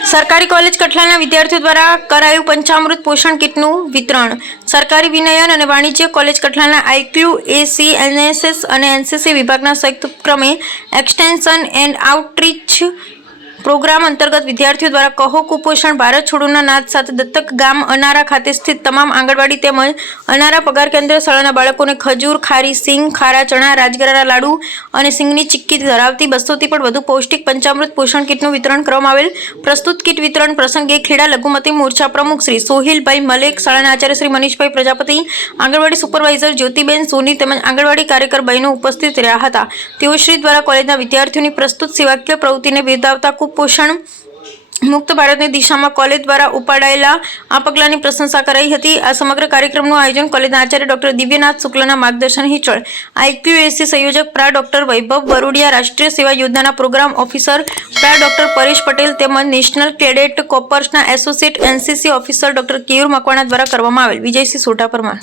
સરકારી કોલેજ કઠલાલના વિદ્યાર્થીઓ દ્વારા કરાયું પંચામૃત પોષણ કીટનું વિતરણ। સરકારી વિનયન અને વાણિજ્ય કોલેજ કઠલાલના IQAC NSS અને NCC વિભાગના સંયુક્ત ઉપક્રમે એક્સટેન્શન એન્ડ આઉટરીચ પ્રોગ્રામ અંતર્ગત વિદ્યાર્થીઓ દ્વારા કહો કુપોષણ ભારત છોડોના નાદ સાથે દત્તક ગામ અનારા ખાતે સ્થિત તમામ આંગણવાડી તેમજ અનારા પગાર કેન્દ્ર શાળાના બાળકોને ખજૂર, ખારી સિંગ, ખારા ચણા, રાજગરાના લાડુ અને સિંગની ચીક્કી ધરાવતી 200થી પણ વધુ પૌષ્ટિક પંચામૃત પોષણ કીટનું વિતરણ કરવામાં આવેલ। પ્રસ્તુત કીટ વિતરણ પ્રસંગે ખેડા લઘુમતી મોરચા પ્રમુખ શ્રી સોહિલભાઈ મલેક, શાળાના આચાર્ય શ્રી મનીષભાઈ પ્રજાપતિ, આંગણવાડી સુપરવાઇઝર જ્યોતિબેન સોની તેમજ આંગણવાડી કાર્યકર બહેનો ઉપસ્થિત રહ્યા હતા। તેઓ શ્રી દ્વારા કોલેજના વિદ્યાર્થીઓની પ્રસ્તુત સેવાકીય પ્રવૃત્તિને બિરદાવતા કુપોષણ મુક્ત ભારતની દિશામાં કોલેજ દ્વારા ઉપાડાયેલા આ પગલાંની પ્રશંસા કરાઈ હતી। આ સમગ્ર કાર્યક્રમનું આયોજન કોલેજના આચાર્ય ડોક્ટર દિવ્યનાથ શુક્લના માર્ગદર્શન હેઠળ IQAC સંયોજક પ્રા ડોક્ટર વૈભવ બરોડિયા, રાષ્ટ્રીય સેવા યોજનાના પ્રોગ્રામ ઓફિસર પ્રા ડોક્ટર પરેશ પટેલ તેમજ નેશનલ કેડેટ કોર્પ્સના associate NCC officer doctor Keyur Makwana દ્વારા કરવામાં આવેલ। વિજયસિંહ સોઢા પરમાર।